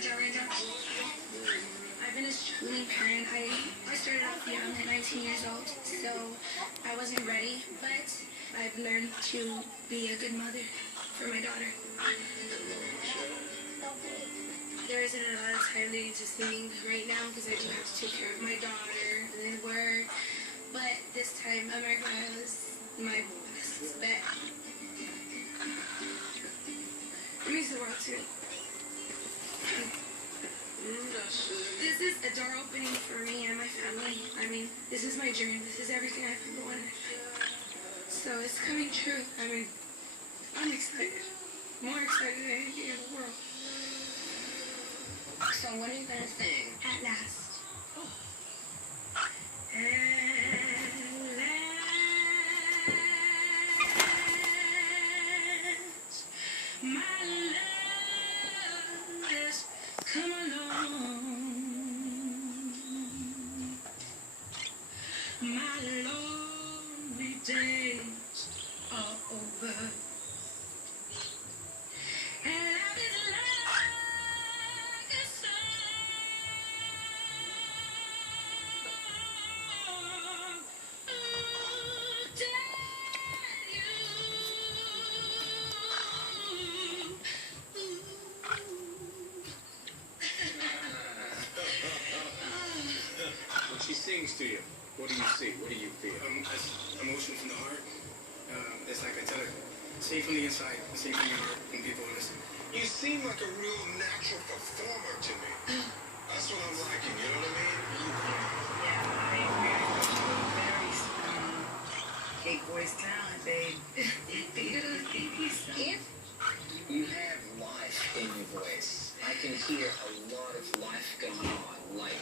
I've been a struggling parent. I started off young at 19 years old, so I wasn't ready, but I've learned to be a good mother for my daughter. There isn't a lot of time to sing right now because I do have to take care of my daughter and then work, but this time American Idol is my best bet. It means the world too. This is a door opening for me and my family. I mean, this is my dream. This is everything I've ever wanted. So it's coming true. I mean, I'm excited. More excited than anything in the world. So what are you gonna sing? At last. At last, my love has come along. My lonely days are over. And love is like a song. Oh, When she sings to you, what do you see? What do you feel? Emotion from the heart. It's like I tell her, sing from the inside, sing from your heart, and people will listen. You seem like a real natural performer to me. That's what I'm liking, you know what I mean? Yeah, I agree. Very strong. Big voice talent, babe. Thank you so much. If you have life in your voice, I can hear a lot of life going on, like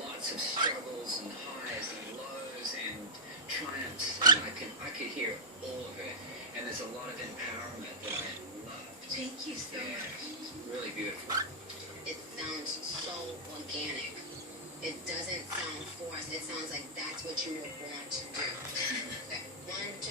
lots of struggles and highs and lows and triumphs, and I could hear all of it, and there's a lot of empowerment that I love. Thank you so Yeah, much. it's really beautiful. It sounds so organic. It doesn't sound forced. It sounds like that's what you were born to do. Okay. 1, 2,